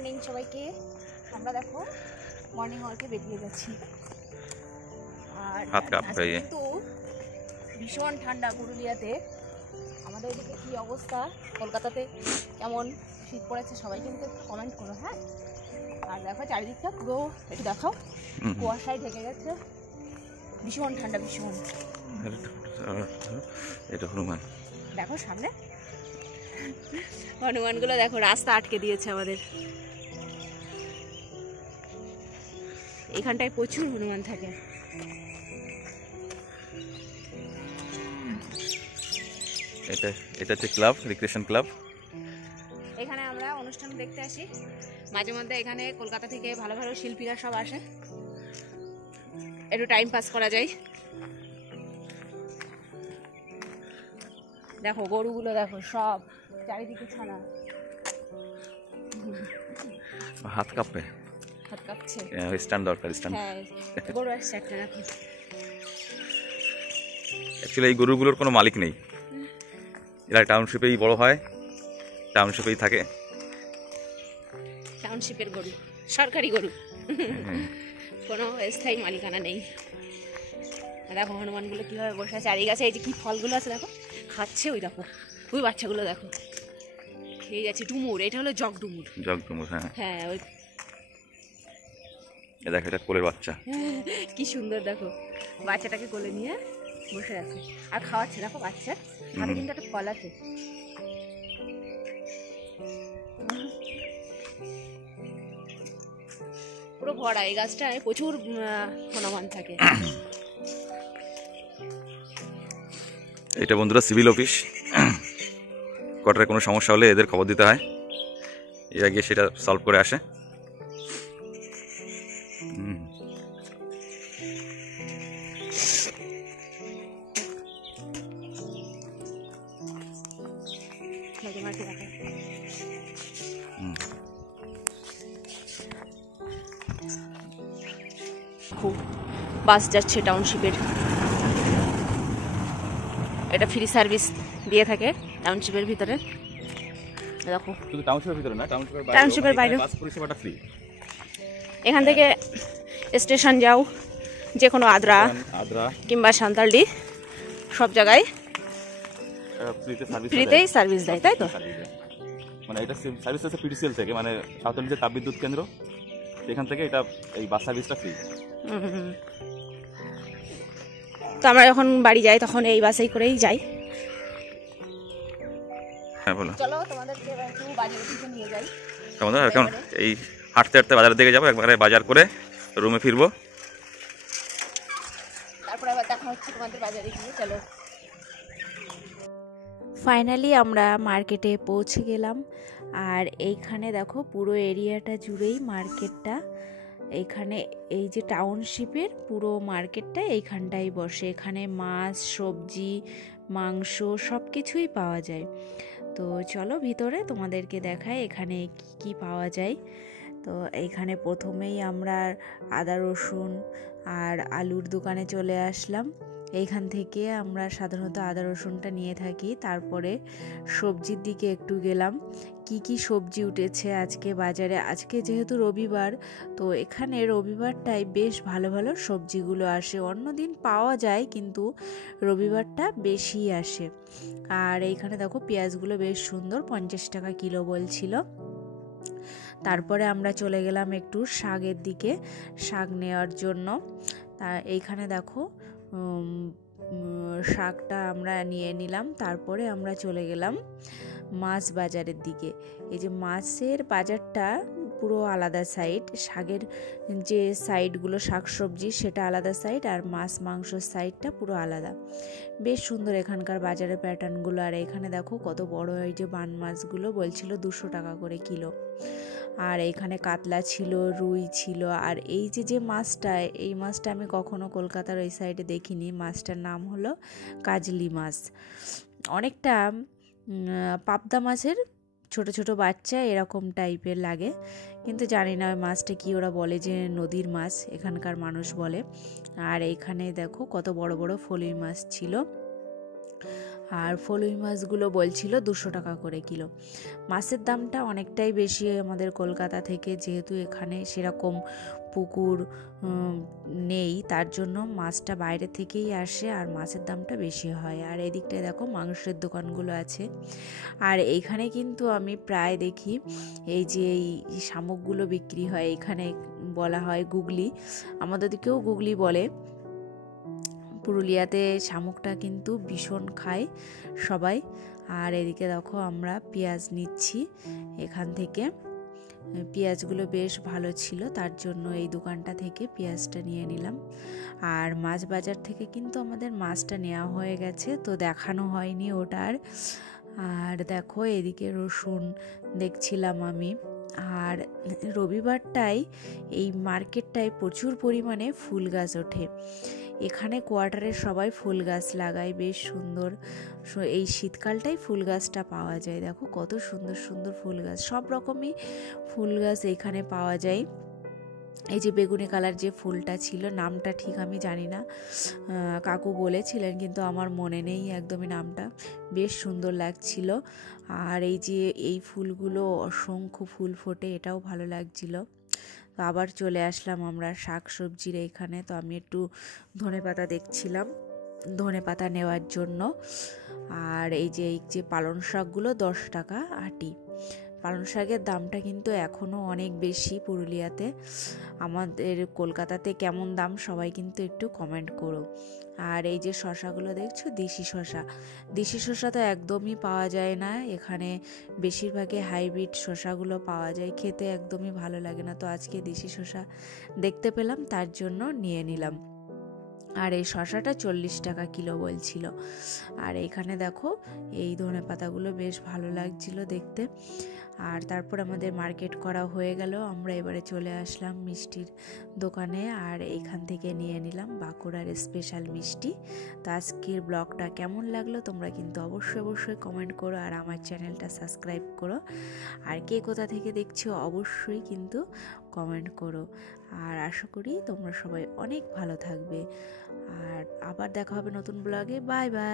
Morning সবাইকে। আমরা দেখো মর্নিং ওয়ার্কে বেরিয়ে যাচ্ছি। আর কিন্তু ভীষণ ঠান্ডা পুরুলিয়াতে। আমাদের এদিকে কী অবস্থা, কলকাতাতে কেমন শীত পড়েছে সবাই কিন্তু একটু কমেন্ট করো। হ্যাঁ, আর দেখো চারিদিকটা পুরো একটু দেখাও, কুয়াশায় ঢেকে গেছে, ভীষণ ঠান্ডা ভীষণ। এটা হনুমান, দেখো সামনে হনুমানগুলো দেখো, রাস্তা আটকে দিয়েছে আমাদের। এখানটায় প্রচুর হনুমান থাকে। এটা হচ্ছে ক্লাব, রিক্রিয়েশন ক্লাব। এখানে আমরা অনুষ্ঠান দেখতে আসি মাঝে মধ্যে। এখানে কলকাতা থেকে ভালো ভালো শিল্পীরা সব আসে, একটু টাইম পাস করা যায়। দেখো গরুগুলো দেখো, সব চারিদিকে ছানা। হাত কাঁপে, হাত কাঁপছে। স্ট্যান্ড দরকার, স্ট্যান্ড। হ্যাঁ, গরু আসছে একটা দেখো। অ্যাকচুয়ালি এই গরুগুলোর কোনো মালিক নেই, এরা টাউনশিপেই বড় হয়, টাউনশিপেই থাকে। টাউনশিপের গরু, সরকারি গরু, কোনো স্থায়ী মালিকানা নেই। দেখো হনুমানগুলো কীভাবে বসে আছে। আর এই গাছে এই যে কী ফলগুলো আছে দেখো, খাচ্ছে। ওই দেখো ওই বাচ্চাগুলো দেখো খেয়ে যাচ্ছে। ডুমুর, এটা হলো জগ ডুমুর। জগ ডুমুর, হ্যাঁ হ্যাঁ। ওই দেখো, এটা কোলের বাচ্চা, কি সুন্দর দেখো, বাচ্চাটাকে কোলে নিয়ে বসে আছে আর খাওয়াচ্ছে। দেখো বাচ্চা হাতে কিন্তু একটা ফল আছে। পুরো ভরা এই গাছটায়, প্রচুর হনুমান থাকে। এটা বন্ধুরা সিভিল অফিস। কোয়ার্টারে কোনো সমস্যা হলে এদের খবর দিতে হয়, এরা গিয়ে সেটা সলভ করে আসে। বাস যাচ্ছে টাউনশিপের। এটা ফ্রি সার্ভিস দিয়ে থাকে টাউনশিপের ভিতরে। দেখো শুধু টাউনশিপের ভিতরে না, টাউনশিপের বাইরে বাস পরিষেবাটা ফ্রি। এখান থেকে স্টেশন যাও, যে কোনো আদ্রা কিংবা সান্তালডি, সব জায়গায় ফ্রিতেই সার্ভিস দেয়, তাই তো? মানে এটা সার্ভিস আছে পিডিসিএল থেকে, মানে সাঁওতালি যে তাপবিদ্যুৎ কেন্দ্র, সেখান থেকে এটা এই বাস সার্ভিসটা ফ্রি। তো আমরা যখন বাড়ি যাই তখন এই বাসেই করেই যাই। হ্যাঁ বলো। চলো তোমাদেরকে একটু বাজারের দিকে নিয়ে যাই। তোমাদের এখন এই হাঁটতে হাঁটতে বাজারের দিকে যাবো, একবারে বাজার করে রুমে ফিরবো, তারপরে আবার দেখা হচ্ছে তোমাদের বাজারে গিয়ে। চলো। ফাইনালি আমরা মার্কেটে পৌঁছে গেলাম। আর এইখানে দেখো পুরো এরিয়াটা জুড়েই মার্কেটটা। এইখানে এই যে টাউনশিপের পুরো মার্কেটটা এইখানটাই বসে। এখানে মাছ, সবজি, মাংস সব কিছুই পাওয়া যায়। তো চলো ভিতরে তোমাদেরকে দেখায় এখানে কি কি পাওয়া যায়। তো এইখানে প্রথমেই আমরা আদা রসুন আর আলুর দোকানে চলে আসলাম। এইখান থেকে আমরা সাধারণত আদা রসুনটা নিয়ে থাকি। তারপরে সবজির দিকে একটু গেলাম, কি কি সবজি উঠেছে আজকে বাজারে। আজকে যেহেতু রবিবার, তো এখানে রবিবারটাই বেশ ভালো ভালো সবজিগুলো আসে। অন্য দিন পাওয়া যায় কিন্তু রবিবারটা বেশি আসে। আর এইখানে দেখো পেঁয়াজগুলো বেশ সুন্দর, 50 টাকা কিলো বলছিল। তারপরে আমরা চলে গেলাম একটু শাকের দিকে, শাক নেওয়ার জন্য। তা এইখানে দেখো শাকটা আমরা নিয়ে নিলাম। তারপরে আমরা চলে গেলাম মাছ বাজারের দিকে। এই যে মাছের বাজারটা পুরো আলাদা সাইড, শাকের যে সাইডগুলো শাকসবজি সেটা আলাদা সাইড, আর মাছ মাংসর সাইডটা পুরো আলাদা। বেশ সুন্দর এখানকার বাজারের প্যাটার্নগুলো। আর এখানে দেখো কত বড় এই যে বান মাছগুলো বলছিল 200 টাকা করে কিলো। আর এখানে কাতলা ছিল, রুই ছিল। আর এই যে মাছটা, এই মাছটা আমি কখনো কলকাতার ওই সাইডে দেখিনি। মাছটার নাম হলো কাজলি মাছ। অনেকটা পাবদা মাছের ছোট ছোট বাচ্চা এরকম টাইপের লাগে, কিন্তু জানি না ওই মাছটা কি, ওরা বলে যে নদীর মাছ এখানকার মানুষ বলে। আর এইখানে দেখো কত বড় বড় ফলির মাছ ছিল। আর ফলুই মাছগুলো বলছিল 200 টাকা করে কিলো। মাছের দামটা অনেকটাই বেশি আমাদের কলকাতা থেকে, যেহেতু এখানে সেরকম পুকুর নেই, তার জন্য মাছটা বাইরে থেকেই আসে আর মাছের দামটা বেশি হয়। আর এদিকটায় দেখো মাংসের দোকানগুলো আছে। আর এইখানে কিন্তু আমি প্রায় দেখি এই যে এই শামুকগুলো বিক্রি হয়, এখানে বলা হয় গুগলি, আমাদের দিকেও গুগলি বলে। পুরুলিয়াতে শামুকটা কিন্তু ভীষণ খায় সবাই। আর এদিকে দেখো আমরা পেঁয়াজ নিচ্ছি এখান থেকে, পেঁয়াজগুলো বেশ ভালো ছিল, তার জন্য এই দোকানটা থেকে পেঁয়াজটা নিয়ে নিলাম। আর মাছ বাজার থেকে কিন্তু আমাদের মাছটা নেওয়া হয়ে গেছে, তো দেখানো হয়নি ওটার। আর দেখো এদিকে রসুন দেখছিলাম আমি। আর রবিবারটায় এই মার্কেটটায় প্রচুর পরিমাণে ফুল গাছ ওঠে। এখানে কোয়ার্টারে সবাই ফুল গাছ লাগায়, বেশ সুন্দর। এই শীতকালটাই ফুল গাছটা পাওয়া যায়। দেখো কত সুন্দর সুন্দর ফুল গাছ, সব রকমই ফুল গাছ এখানে পাওয়া যায়। এই যে বেগুনি কালার যে ফুলটা ছিল, নামটা ঠিক আমি জানি না, কাকু বলেছিলেন কিন্তু আমার মনে নেই একদমই নামটা, বেশ সুন্দর লাগছিল। আর এই যে এই ফুলগুলো অসংখ্য ফুল ফোটে, এটাও ভালো লাগছিল। তো আবার চলে আসলাম আমরা শাক সবজির এইখানে। তো আমি একটু ধনেপাতা দেখছিলাম, ধনেপাতা নেওয়ার জন্য। আর এই যে পালং শাকগুলো 10 টাকা আটি। পালং শাকের দামটা কিন্তু এখনও অনেক বেশি পুরুলিয়াতে। আমাদের কলকাতাতে কেমন দাম সবাই কিন্তু একটু কমেন্ট করো। আর এই যে শসাগুলো দেখছো, দেশি শসা তো একদমই পাওয়া যায় না এখানে, বেশিরভাগই হাইব্রিড শসাগুলো পাওয়া যায়, খেতে একদমই ভালো লাগে না। তো আজকে দেশি শসা দেখতে পেলাম, তার জন্য নিয়ে নিলাম। আর এই শসাটা 40 টাকা কিলো বলছিল। আর এইখানে দেখো এই ধনেপাতাগুলো বেশ ভালো লাগছিল দেখতে। আর তারপর আমাদের মার্কেট করা হয়ে গেল, আমরা এবারে চলে আসলাম মিষ্টির দোকানে। আর এইখান থেকে নিয়ে নিলাম বাঁকুড়ার স্পেশাল মিষ্টি। তো আজকের ব্লগটা কেমন লাগলো তোমরা কিন্তু অবশ্যই কমেন্ট করো, আর আমার চ্যানেলটা সাবস্ক্রাইব করো। আর কে কোথা থেকে দেখছো অবশ্যই কিন্তু কমেন্ট করো। আর আশা করি তোমরা সবাই অনেক ভালো থাকবে। আর আবার দেখা হবে নতুন ব্লগে। Bye bye.